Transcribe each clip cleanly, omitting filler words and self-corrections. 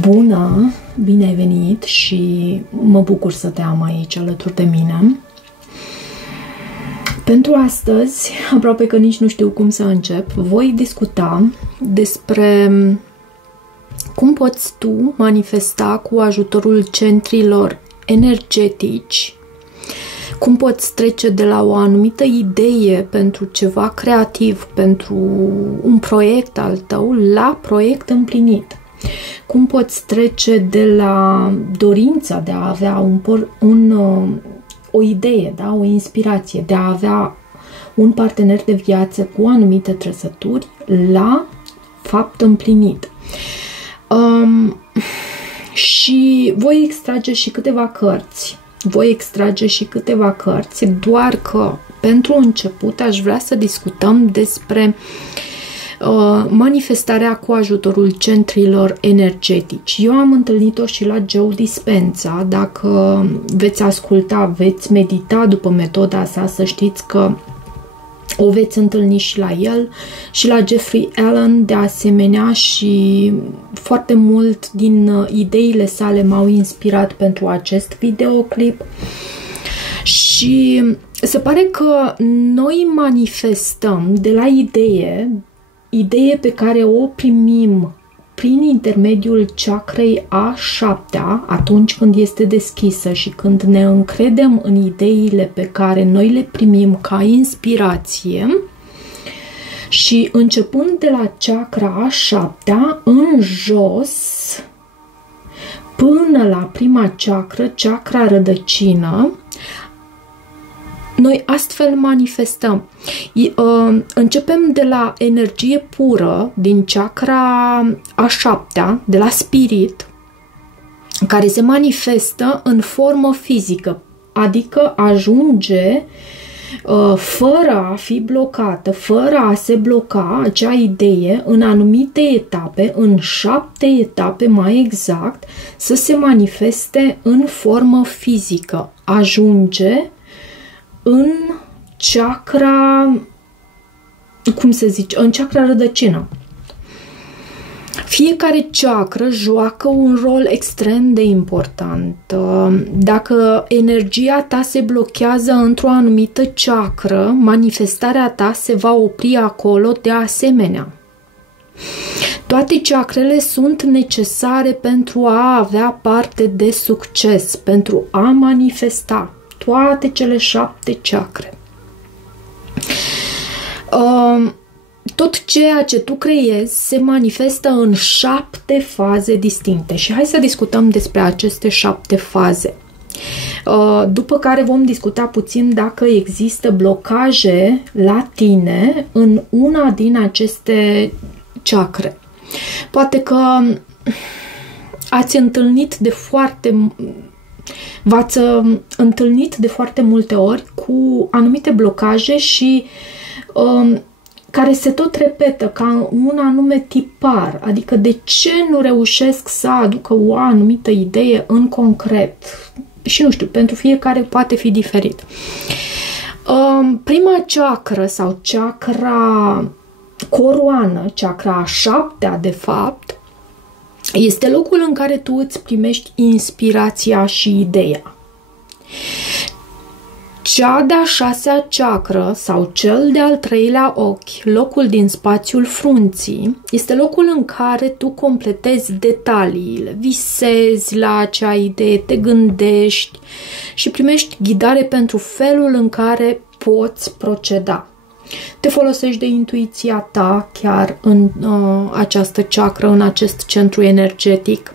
Bună! Bine ai venit și mă bucur să te am aici alături de mine. Pentru astăzi, aproape că nici nu știu cum să încep, voi discuta despre cum poți tu manifesta cu ajutorul centrilor energetici, cum poți trece de la o anumită idee pentru ceva creativ, pentru un proiect al tău, la proiect împlinit. Cum poți trece de la dorința de a avea o idee, da? O inspirație, de a avea un partener de viață cu anumite trăsături, la fapt împlinit. Și voi extrage și câteva cărți. Doar că pentru început aș vrea să discutăm despre manifestarea cu ajutorul centrilor energetici. Eu am întâlnit-o și la Joe Dispenza. Dacă veți asculta, veți medita după metoda sa, să știți că o veți întâlni și la el, și la Jeffrey Allen de asemenea, și foarte mult din ideile sale m-au inspirat pentru acest videoclip. Și se pare că noi manifestăm de la idee pe care o primim prin intermediul chakrei a 7-a, atunci când este deschisă și când ne încredem în ideile pe care noi le primim ca inspirație. Și începând de la chakra a 7-a, în jos, până la prima chakră, chakra rădăcină, noi astfel manifestăm. Începem de la energie pură din chakra a 7-a, de la spirit, care se manifestă în formă fizică, adică ajunge fără a fi blocată, fără a se bloca acea idee în anumite etape, în 7 etape mai exact, să se manifeste în formă fizică. Ajunge în chakra, în chakra rădăcină. Fiecare chakră joacă un rol extrem de important. Dacă energia ta se blochează într-o anumită chakră, manifestarea ta se va opri acolo de asemenea. Toate chakrele sunt necesare pentru a avea parte de succes, pentru a manifesta. Toate cele 7 chakre. Tot ceea ce tu creezi se manifestă în 7 faze distincte. Și hai să discutăm despre aceste 7 faze. După care vom discuta puțin dacă există blocaje la tine în una din aceste chakre. Poate că v-ați întâlnit de foarte multe ori cu anumite blocaje și care se tot repetă ca un anume tipar, adică de ce nu reușesc să aducă o anumită idee în concret. Și nu știu, pentru fiecare poate fi diferit. Prima chakră sau chakra coroană, chakra a 7-a de fapt, este locul în care tu îți primești inspirația și ideea. Cea de-a 6-a chakră sau cel de-al 3-lea ochi, locul din spațiul frunții, este locul în care tu completezi detaliile, visezi la acea idee, te gândești și primești ghidare pentru felul în care poți proceda. Te folosești de intuiția ta chiar în această chakră, în acest centru energetic.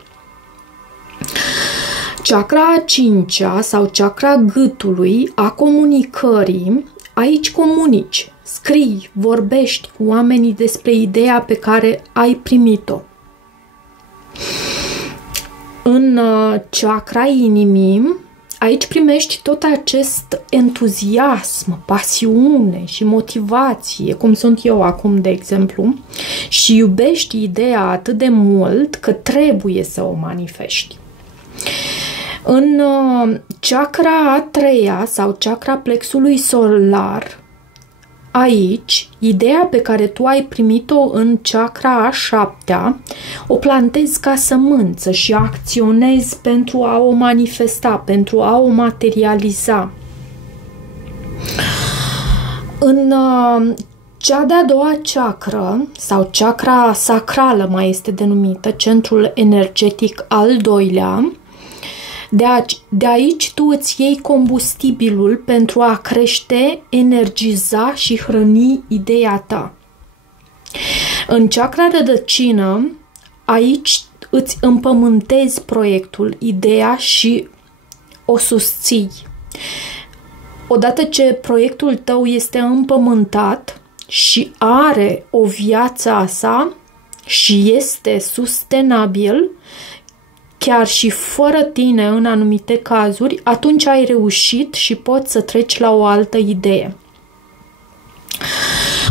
Chakra a 5-a sau chakra gâtului, a comunicării, aici comunici, scrii, vorbești cu oamenii despre ideea pe care ai primit-o. În chakra inimii, aici primești tot acest entuziasm, pasiune și motivație, cum sunt eu acum, de exemplu, și iubești ideea atât de mult că trebuie să o manifesti. În chakra a 3-a sau chakra plexului solar, aici, ideea pe care tu ai primit-o în chakra a 7-a, o plantezi ca sămânță și acționezi pentru a o manifesta, pentru a o materializa. În cea de-a doua chakră, sau chakra sacrală mai este denumită, centrul energetic al doilea, de aici tu îți iei combustibilul pentru a crește, energiza și hrăni ideea ta. În chakra rădăcină, aici îți împământezi proiectul, ideea și o susții. Odată ce proiectul tău este împământat și are o viață a sa și este sustenabil, chiar și fără tine în anumite cazuri, atunci ai reușit și poți să treci la o altă idee.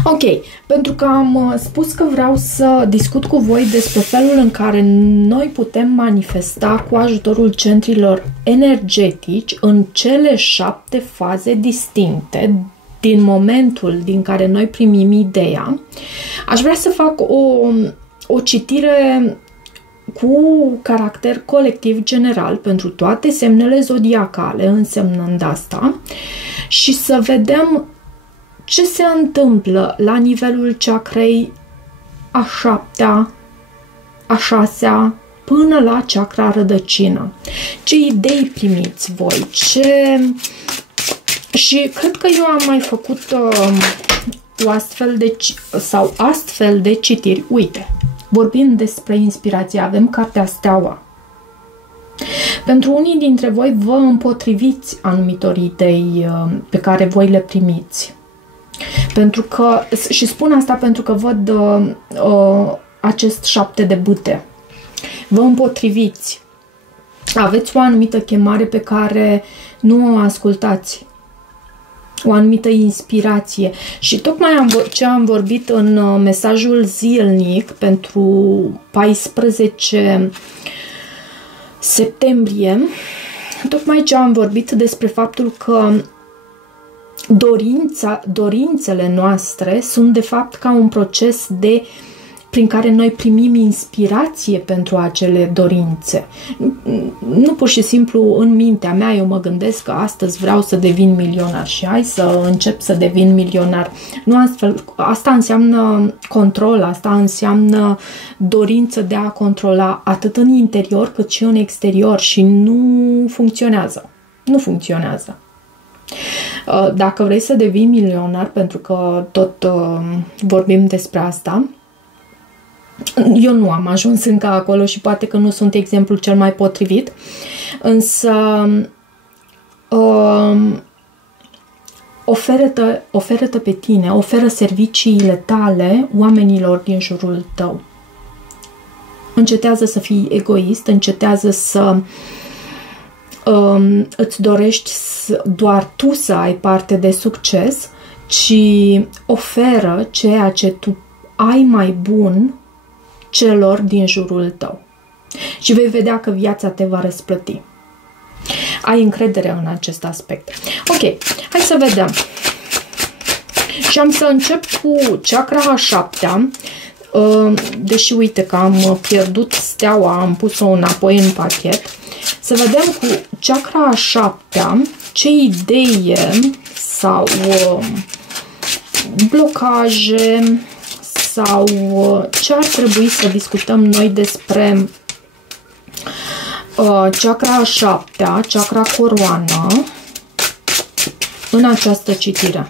Ok, pentru că am spus că vreau să discut cu voi despre felul în care noi putem manifesta cu ajutorul centrilor energetici în cele 7 faze distincte din momentul din care noi primim ideea, aș vrea să fac o citire cu caracter colectiv general pentru toate semnele zodiacale, însemnând asta, și să vedem ce se întâmplă la nivelul chakrei a 7-a, a 6-a, până la chakra rădăcină. Ce idei primiți voi? Și cred că eu am mai făcut astfel de citiri. Uite, vorbim despre inspirație, avem cartea Steaua. Pentru unii dintre voi vă împotriviți anumitor idei pe care voi le primiți. Pentru că, și spun asta pentru că văd acest 7 de bâte. Vă împotriviți. Aveți o anumită chemare pe care nu o ascultați. O anumită inspirație. Și tocmai ce am vorbit în mesajul zilnic pentru 14 septembrie, tocmai ce am vorbit despre faptul că dorințele noastre sunt de fapt ca un proces prin care noi primim inspirație pentru acele dorințe. Nu pur și simplu în mintea mea eu mă gândesc că astăzi vreau să devin milionar și hai să încep să devin milionar. Nu astfel, asta înseamnă control, asta înseamnă dorință de a controla atât în interior cât și în exterior și nu funcționează. Nu funcționează. Dacă vrei să devii milionar, pentru că tot vorbim despre asta, eu nu am ajuns încă acolo și poate că nu sunt exemplul cel mai potrivit, însă oferă-te pe tine, oferă serviciile tale oamenilor din jurul tău. Încetează să fii egoist, încetează să îți dorești doar tu să ai parte de succes, ci oferă ceea ce tu ai mai bun celor din jurul tău. Și vei vedea că viața te va răsplăti. Ai încredere în acest aspect. Ok, hai să vedem. Și am să încep cu chakra a 7-a. Deși uite că am pierdut steaua, am pus-o înapoi în pachet. Să vedem cu chakra a 7-a ce idee sau blocaje sau ce ar trebui să discutăm noi despre chakra a 7-a, chakra coroană, în această citire.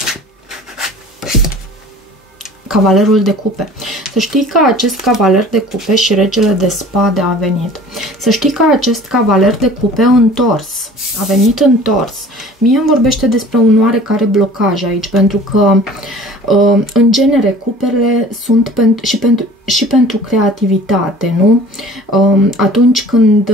Cavalerul de cupe. Să știi că acest cavaler de cupe și regele de spade a venit. Să știi că acest cavaler de cupe întors, a venit întors. Mie îmi vorbește despre un oarecare blocaj aici, pentru că în genere cupele sunt și pentru creativitate, nu? Atunci când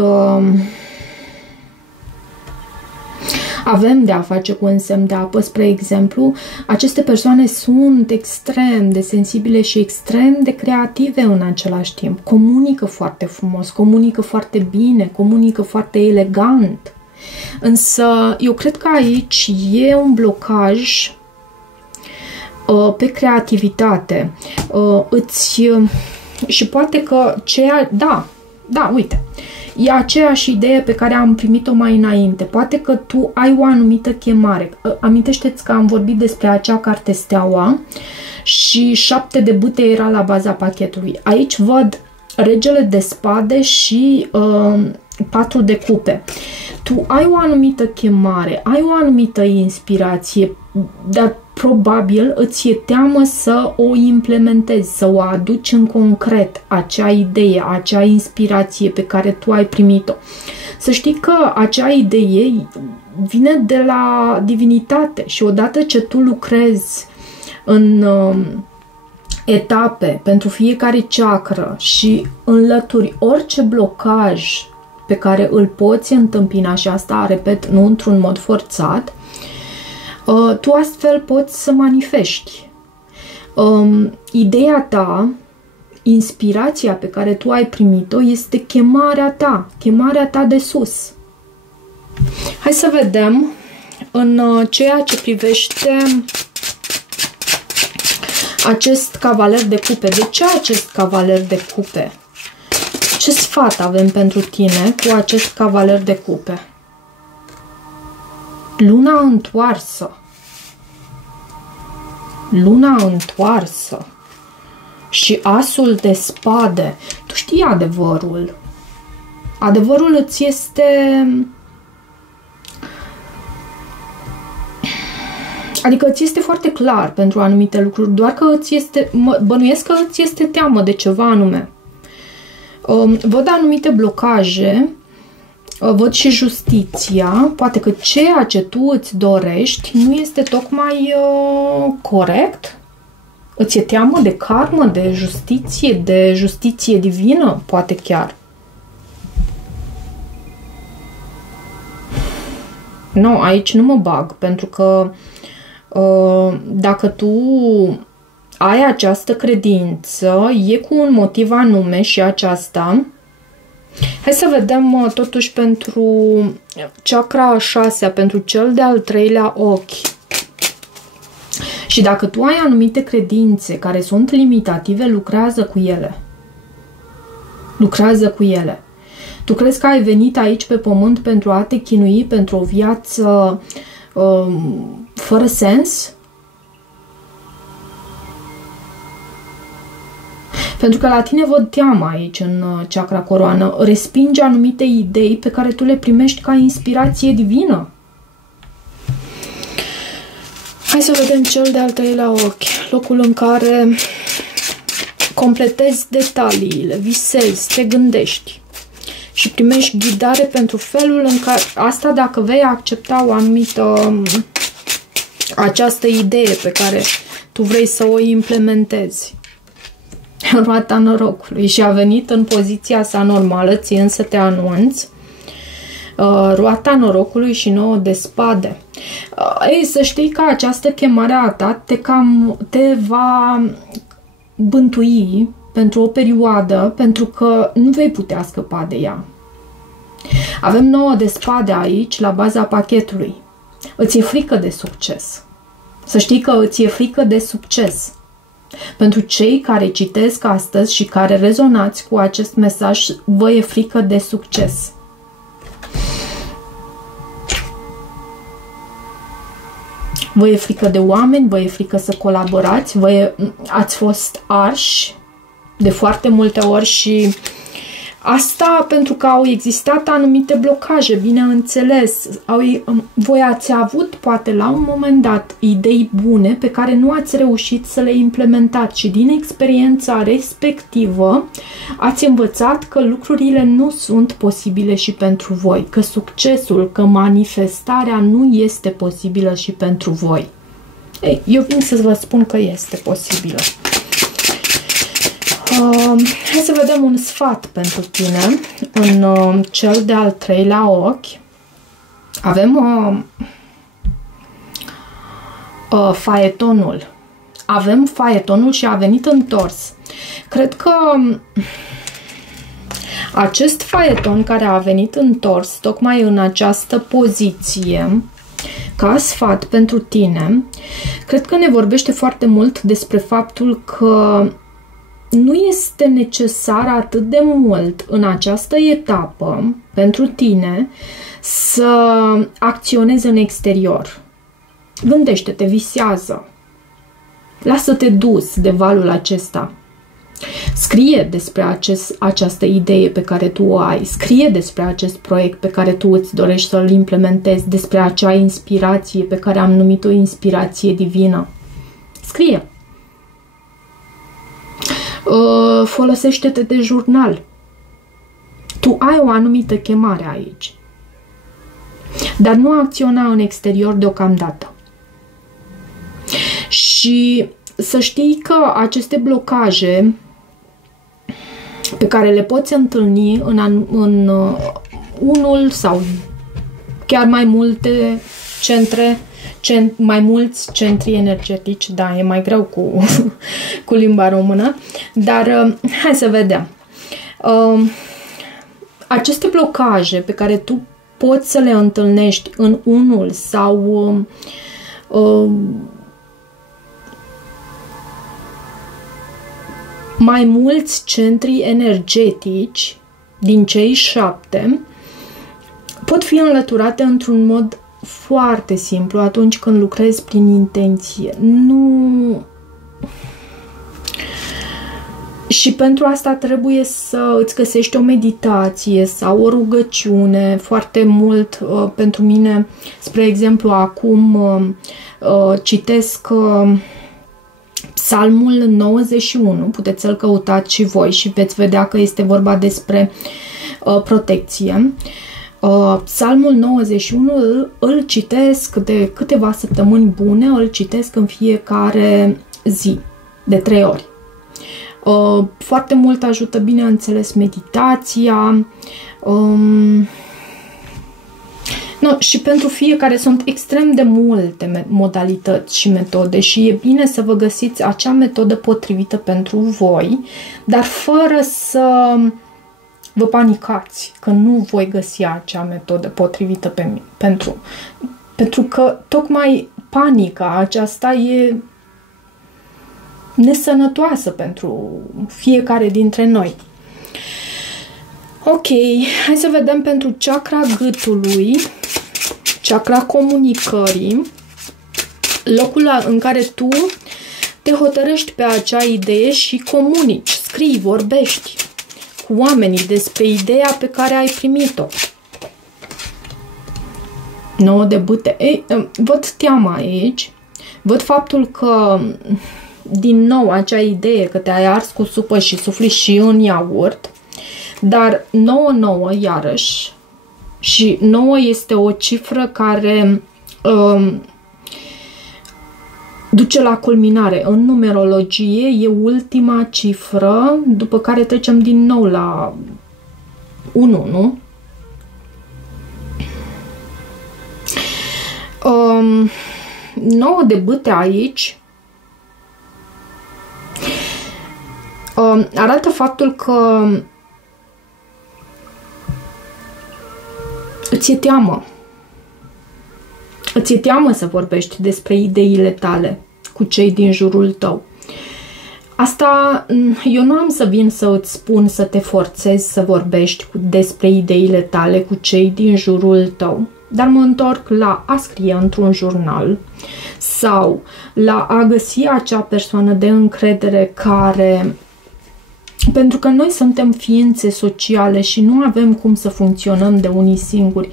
avem de a face cu un semn de apă, spre exemplu, aceste persoane sunt extrem de sensibile și extrem de creative în același timp. Comunică foarte frumos, comunică foarte bine, comunică foarte elegant. Însă eu cred că aici e un blocaj pe creativitate, și poate că uite, e aceeași idee pe care am primit-o mai înainte. Poate că tu ai o anumită chemare. Amintește-ți că am vorbit despre acea carte Steaua și 7 de bâte era la baza pachetului. Aici văd regele de spade și 4 de cupe. Tu ai o anumită chemare, ai o anumită inspirație, dar probabil îți e teamă să o implementezi, să o aduci în concret, acea idee, acea inspirație pe care tu ai primit-o. Să știi că acea idee vine de la divinitate și odată ce tu lucrezi în etape pentru fiecare chakră și înlături orice blocaj pe care îl poți întâmpina, și asta, repet, nu într-un mod forțat, tu astfel poți să manifesti. Ideea ta, inspirația pe care tu ai primit-o este chemarea ta de sus. Hai să vedem în ceea ce privește acest cavaler de cupe. De ce acest cavaler de cupe? Ce sfat avem pentru tine cu acest cavaler de cupe? Luna întoarsă. Luna întoarsă. Și asul de spade. Tu știi adevărul. Adevărul îți este... Adică îți este foarte clar pentru anumite lucruri, doar că îți este... Bănuiesc că îți este teamă de ceva anume. Văd anumite blocaje, văd și justiția, poate că ceea ce tu îți dorești nu este tocmai corect. Îți e teamă de karmă, de justiție divină, poate chiar. Nu, aici nu mă bag, pentru că dacă tu ai această credință, e cu un motiv anume și aceasta. Hai să vedem totuși pentru chakra a 6-a, pentru cel de-al 3-lea ochi. Și dacă tu ai anumite credințe care sunt limitative, lucrează cu ele. Lucrează cu ele. Tu crezi că ai venit aici pe pământ pentru a te chinui pentru o viață fără sens? Pentru că la tine văd teama aici în chakra coroană. Respingi anumite idei pe care tu le primești ca inspirație divină. Hai să vedem cel de-al 3-lea ochi. Locul în care completezi detaliile, visezi, te gândești și primești ghidare pentru felul în care... Asta dacă vei accepta o anumită... această idee pe care tu vrei să o implementezi. Roata norocului și a venit în poziția sa normală, ție să te anunți. Roata norocului și 9 de spade. Ei, să știi că această chemare a ta te va bântui pentru o perioadă, pentru că nu vei putea scăpa de ea. Avem 9 de spade aici, la baza pachetului. Îți e frică de succes. Să știi că îți e frică de succes. Pentru cei care citesc astăzi și care rezonați cu acest mesaj, vă e frică de succes. Vă e frică de oameni, vă e frică să colaborați, ați fost arși de foarte multe ori și asta pentru că au existat anumite blocaje, bineînțeles. Voi ați avut, poate, la un moment dat, idei bune pe care nu ați reușit să le implementați și din experiența respectivă ați învățat că lucrurile nu sunt posibile și pentru voi, că succesul, că manifestarea nu este posibilă și pentru voi. Ei, eu vin să vă spun că este posibilă. Hai să vedem un sfat pentru tine în cel de-al 3-lea ochi. Avem faetonul. Avem faetonul și a venit întors. Cred că acest faeton care a venit întors tocmai în această poziție ca sfat pentru tine, cred că ne vorbește foarte mult despre faptul că nu este necesar atât de mult în această etapă pentru tine să acționezi în exterior. Gândește-te, visează. Lasă-te dus de valul acesta. Scrie despre această idee pe care tu o ai. Scrie despre acest proiect pe care tu îți dorești să-l implementezi, despre acea inspirație pe care am numit-o inspirație divină. Scrie. Folosește-te de jurnal. Tu ai o anumită chemare aici. Dar nu acționa în exterior deocamdată. Și să știi că aceste blocaje pe care le poți întâlni în unul sau chiar mai multe centre, mai mulți centri energetici, da, e mai greu cu limba română, dar hai să vedem. Aceste blocaje pe care tu poți să le întâlnești în unul sau mai mulți centri energetici din cei 7 pot fi înlăturate într-un mod foarte simplu atunci când lucrezi prin intenție. Nu... Și pentru asta trebuie să îți găsești o meditație sau o rugăciune. Foarte mult pentru mine, spre exemplu, acum citesc Psalmul 91, puteți să-l căutați și voi și veți vedea că este vorba despre protecție. Psalmul 91 îl citesc de câteva săptămâni bune, îl citesc în fiecare zi, de 3 ori. Foarte mult ajută, bineînțeles, meditația. No, și pentru fiecare sunt extrem de multe modalități și metode și e bine să vă găsiți acea metodă potrivită pentru voi, dar fără să vă panicați că nu voi găsi acea metodă potrivită pentru că tocmai panica aceasta e nesănătoasă pentru fiecare dintre noi. Ok, hai să vedem pentru chakra gâtului, chakra comunicării, locul în care tu te hotărăști pe acea idee și comunici, scrii, vorbești cu oamenii despre ideea pe care ai primit-o. 9 de bâte. Ei, văd teama aici, văd faptul că din nou acea idee că te-ai ars cu supă și sufli și în iaurt, dar 9 iarăși, și 9 este o cifră care duce la culminare. În numerologie e ultima cifră, după care trecem din nou la 1, nu? 9 de bâte aici arată faptul că îți e teamă. Îți e teamă să vorbești despre ideile tale cu cei din jurul tău. Asta, eu nu am să vin să îți spun să te forțezi să vorbești despre ideile tale cu cei din jurul tău, dar mă întorc la a scrie într-un jurnal sau la a găsi acea persoană de încredere care... Pentru că noi suntem ființe sociale și nu avem cum să funcționăm de unii singuri.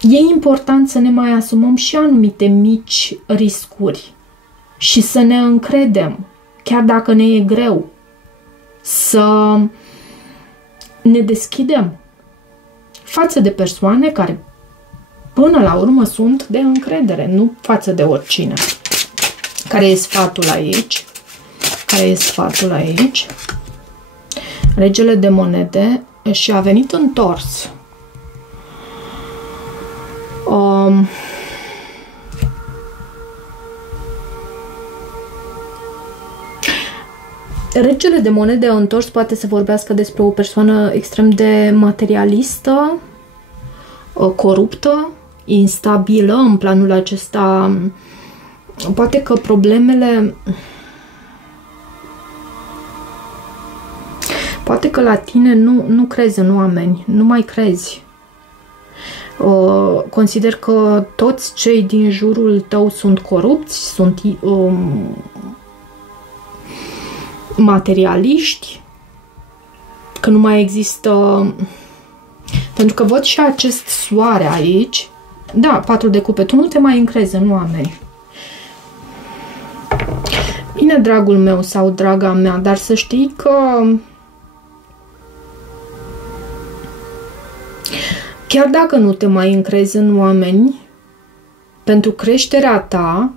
E important să ne mai asumăm și anumite mici riscuri și să ne încredem, chiar dacă ne e greu, să ne deschidem față de persoane care până la urmă sunt de încredere, nu față de oricine. Care e sfatul aici? Care e sfatul aici? Regele de monede și a venit întors. Regele de monede întors poate să vorbească despre o persoană extrem de materialistă, coruptă, instabilă în planul acesta. Poate că problemele... Poate că la tine nu crezi în oameni, nu mai crezi. Consider că toți cei din jurul tău sunt corupți, sunt materialiști, că nu mai există... Pentru că văd și acest soare aici. Da, 4 de cupe, tu nu te mai încrezi în oameni. Bine, dragul meu sau draga mea, dar să știi că chiar dacă nu te mai încrezi în oameni, pentru creșterea ta,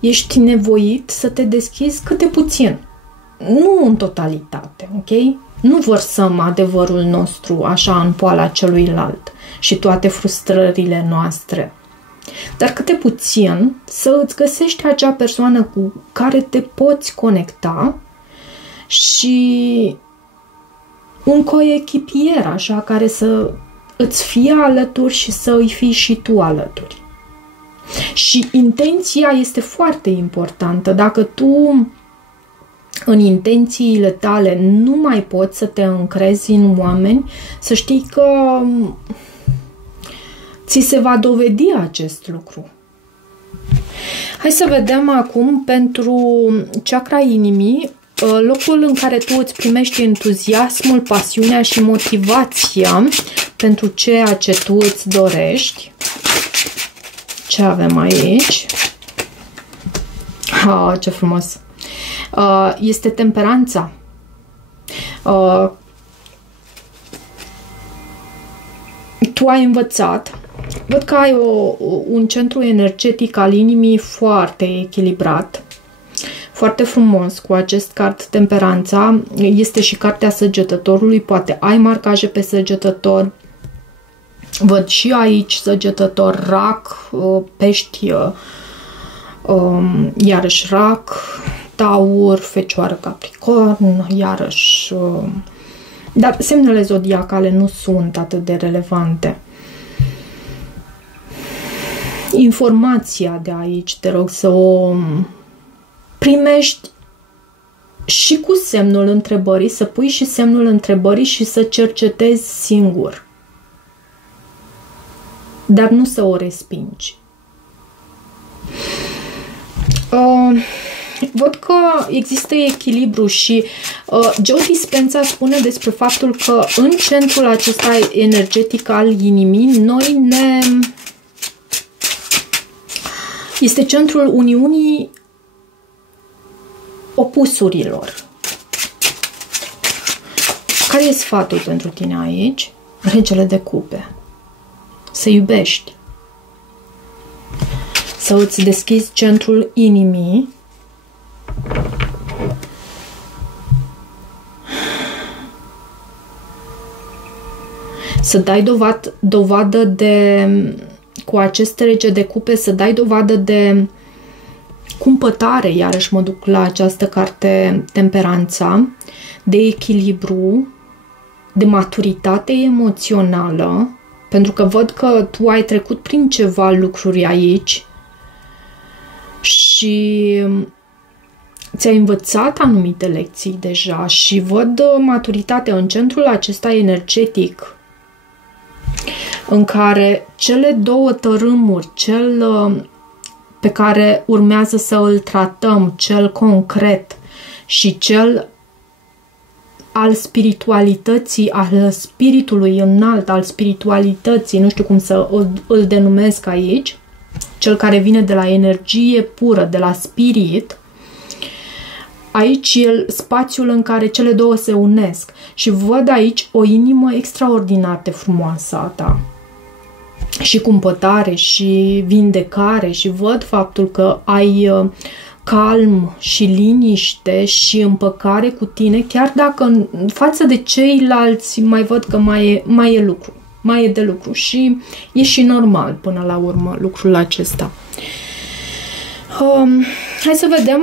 ești nevoit să te deschizi câte puțin. Nu în totalitate, ok? Nu vărsăm adevărul nostru așa în poala celuilalt și toate frustrările noastre. Dar câte puțin să îți găsești acea persoană cu care te poți conecta și un coechipier așa care să îți fie alături și să îi fii și tu alături. Și intenția este foarte importantă. Dacă tu în intențiile tale nu mai poți să te încrezi în oameni, să știi că ți se va dovedi acest lucru. Hai să vedem acum pentru chakra inimii, locul în care tu îți primești entuziasmul, pasiunea și motivația pentru ceea ce tu îți dorești. Ce avem aici? Ce frumos! Este temperanța. Tu ai învățat. Văd că ai un centru energetic al inimii foarte echilibrat, foarte frumos cu acest card temperanța. Este și cartea săgetătorului, poate ai marcaje pe săgetător. Văd și aici săgetător, rac, pești, iarăși rac, taur, fecioară, capricorn, iarăși... Dar semnele zodiacale nu sunt atât de relevante. Informația de aici, te rog să o primești și cu semnul întrebării, să pui și semnul întrebării și să cercetezi singur. Dar nu să o respingi. Văd că există echilibru și Joe Dispenza spune despre faptul că în centrul acesta energetic al inimii, este centrul uniunii opusurilor. Care e sfatul pentru tine aici? Regele de cupe. Să iubești. Să îți deschizi centrul inimii. Să dai dovadă de, cu acest rege de cupe, să dai dovadă de cumpătare, iarăși mă duc la această carte temperanța, de echilibru, de maturitate emoțională, pentru că văd că tu ai trecut prin ceva lucruri aici și ți-ai învățat anumite lecții deja și văd maturitate în centrul acesta energetic în care cele două tărâmuri, cel pe care urmează să îl tratăm, cel concret și cel al spiritualității, al spiritului înalt, al spiritualității, nu știu cum să îl denumesc aici, cel care vine de la energie pură, de la spirit, aici e spațiul în care cele două se unesc și văd aici o inimă extraordinar de frumoasă a ta. Și cumpătare și vindecare și văd faptul că ai calm și liniște și împăcare cu tine, chiar dacă în față de ceilalți mai văd că mai e lucru, mai e de lucru și e și normal până la urmă lucrul acesta. Hai să vedem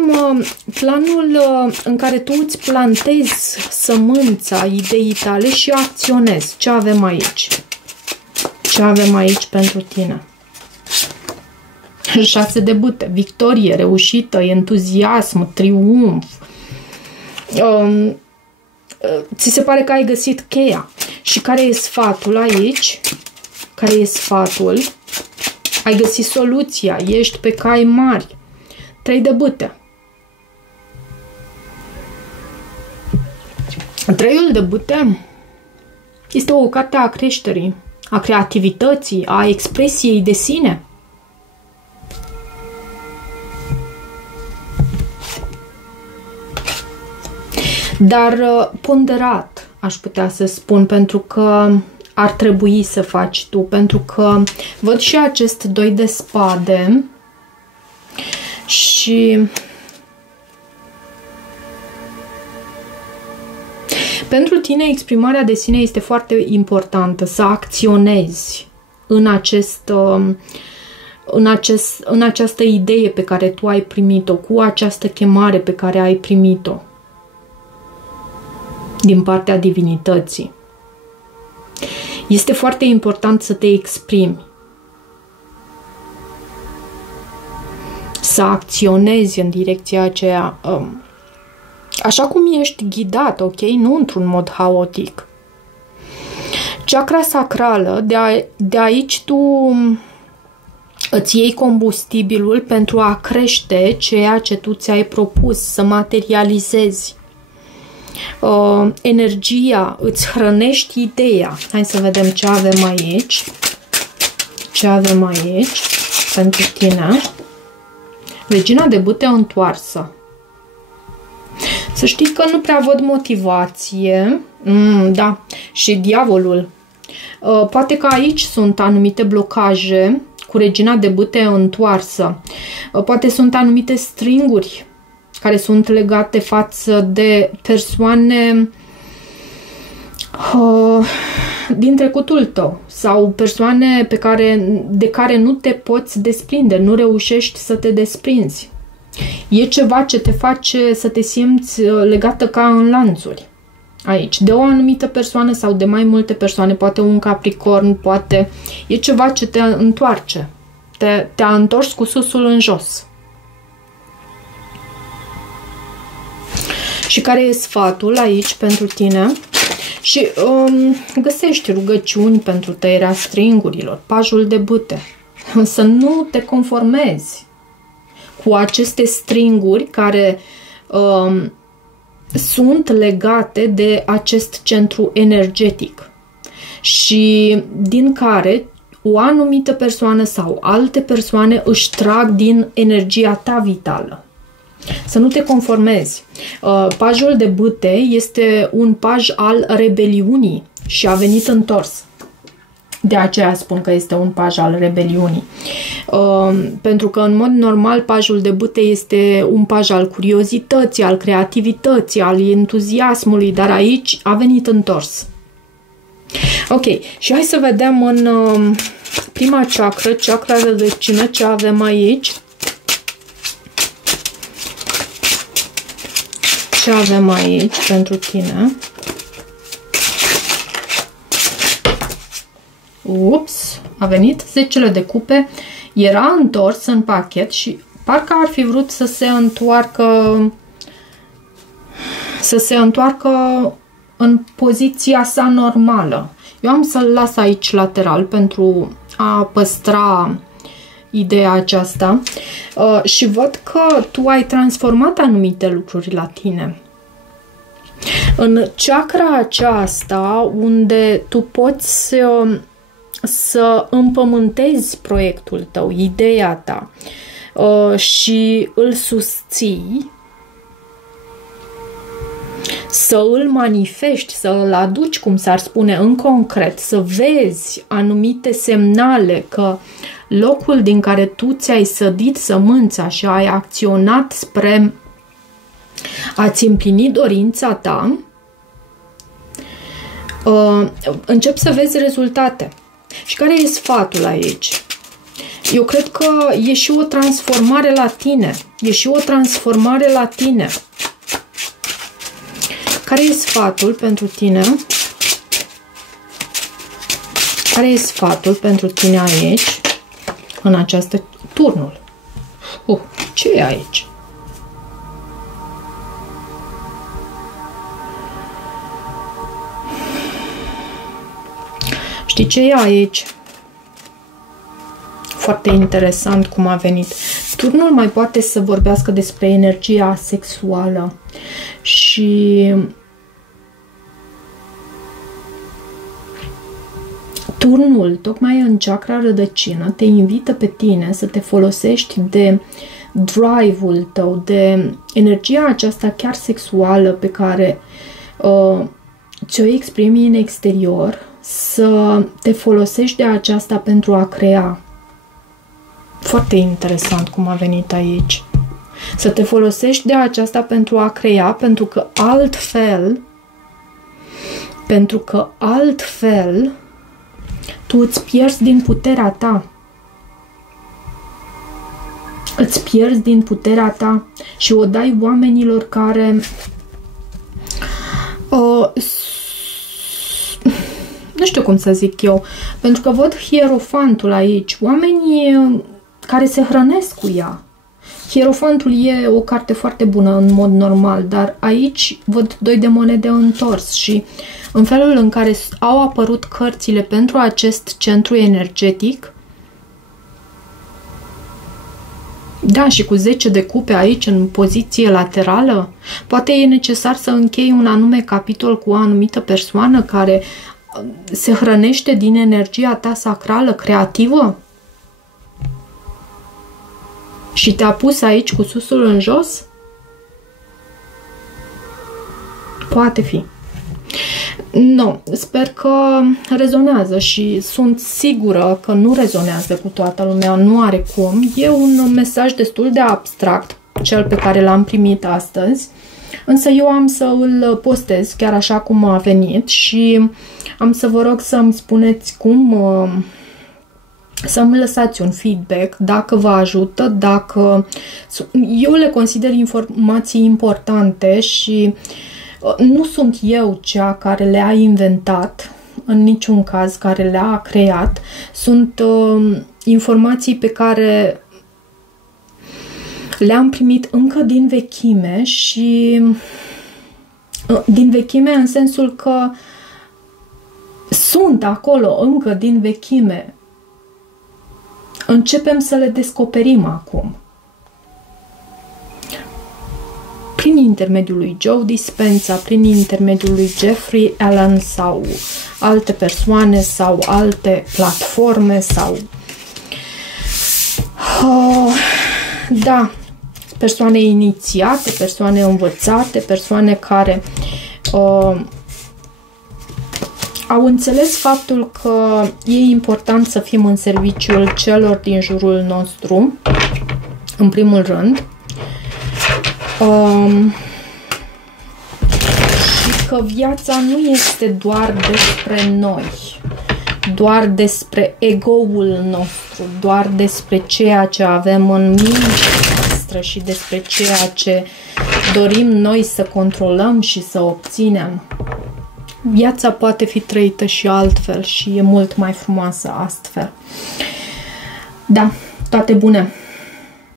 planul în care tu îți plantezi sămânța ideii tale și acționezi. Ce avem aici? Ce avem aici pentru tine? 6 de bâte, victorie, reușită, entuziasm, triumf. Ți se pare că ai găsit cheia. Și care e sfatul aici? Care e sfatul? Ai găsit soluția, ești pe cai mari. 3 de bâte. 3-ul de bâte este o carte a creșterii, a creativității, a expresiei de sine. Dar ponderat, aș putea să spun, pentru că ar trebui să faci tu, pentru că văd și acest 2 de spade și pentru tine exprimarea de sine este foarte importantă, să acționezi în această idee pe care tu ai primit-o, cu această chemare pe care ai primit-o din partea divinității. Este foarte important să te exprimi, să acționezi în direcția aceea, așa cum ești ghidat, ok? Nu într-un mod haotic. Chakra sacrală, de aici tu îți iei combustibilul pentru a crește ceea ce tu ți-ai propus, să materializezi. Energia, îți hrănești ideea. Hai să vedem ce avem aici. Ce avem aici pentru tine? Regina de bâte întoarsă. Să știi că nu prea văd motivație. Da. Și diavolul. Poate că aici sunt anumite blocaje cu regina de bâte întoarsă. Poate sunt anumite stringuri care sunt legate față de persoane din trecutul tău sau persoane de care nu te poți desprinde, nu reușești să te desprinzi. E ceva ce te face să te simți legată ca în lanțuri aici, de o anumită persoană sau de mai multe persoane, poate un capricorn, poate e ceva ce te întoarce, te-a întors cu susul în jos. Și care e sfatul aici pentru tine? Și găsești rugăciuni pentru tăierea stringurilor, pajul de bâte. Să nu te conformezi cu aceste stringuri care sunt legate de acest centru energetic și din care o anumită persoană sau alte persoane își trag din energia ta vitală. Să nu te conformezi. Pajul de bâte este un paj al rebeliunii și a venit întors. De aceea spun că este un paj al rebeliunii. Pentru că în mod normal pajul de bâte este un paj al curiozității, al creativității, al entuziasmului, dar aici a venit întors. Ok, și hai să vedem în prima chakra, chakra de rădăcină, ce avem aici. Ce avem aici pentru tine? Ups, a venit 10 de cupe, era întors în pachet și parcă ar fi vrut să se întoarcă în poziția sa normală. Eu am să-l las aici lateral pentru a păstra ideea aceasta și văd că tu ai transformat anumite lucruri la tine. În chakra aceasta, unde tu poți să împământezi proiectul tău, ideea ta și îl susții, să îl manifesti, să îl aduci, cum s-ar spune, în concret, să vezi anumite semnale că locul din care tu ți-ai sădit sămânța și ai acționat spre a-ți împlini dorința ta, încep să vezi rezultate. Și care e sfatul aici? Eu cred că e și o transformare la tine. E și o transformare la tine. Care e sfatul pentru tine? Care e sfatul pentru tine aici, în această turnul? Ce e aici? Știi ce e aici? Foarte interesant cum a venit. Turnul mai poate să vorbească despre energia sexuală și turnul, tocmai în chakra rădăcină, te invită pe tine să te folosești de drive-ul tău, de energia aceasta chiar sexuală pe care ți-o exprimi în exterior, să te folosești de aceasta pentru a crea. Foarte interesant cum a venit aici. Să te folosești de aceasta pentru a crea, pentru că altfel tu îți pierzi din puterea ta. Îți pierzi din puterea ta și o dai oamenilor care nu știu cum să zic eu, pentru că văd hierofantul aici, oamenii care se hrănesc cu ea. Hierofantul e o carte foarte bună în mod normal, dar aici văd 2 de monede întors și în felul în care au apărut cărțile pentru acest centru energetic, da, și cu 10 de cupe aici în poziție laterală, poate e necesar să închei un anume capitol cu o anumită persoană care se hrănește din energia ta sacrală, creativă? Și te-a pus aici cu susul în jos? Poate fi. Nu, sper că rezonează și sunt sigură că nu rezonează cu toată lumea, nu are cum. E un mesaj destul de abstract, cel pe care l-am primit astăzi, însă eu am să îl postez chiar așa cum a venit și am să vă rog să-mi spuneți cum, să-mi lăsați un feedback, dacă vă ajută, dacă... Eu le consider informații importante și nu sunt eu cea care le-a inventat, în niciun caz care le-a creat. Sunt informații pe care le-am primit încă din vechime și din vechime în sensul că sunt acolo încă din vechime. Începem să le descoperim acum. Prin intermediul lui Joe Dispenza, prin intermediul lui Jeffrey Allen sau alte persoane sau alte platforme sau... da, persoane inițiate, persoane învățate, persoane care au înțeles faptul că e important să fim în serviciul celor din jurul nostru, în primul rând, și că viața nu este doar despre noi, doar despre ego-ul nostru, doar despre ceea ce avem în mintea noastră și despre ceea ce dorim noi să controlăm și să obținem. Viața poate fi trăită și altfel și e mult mai frumoasă astfel. Da, toate bune!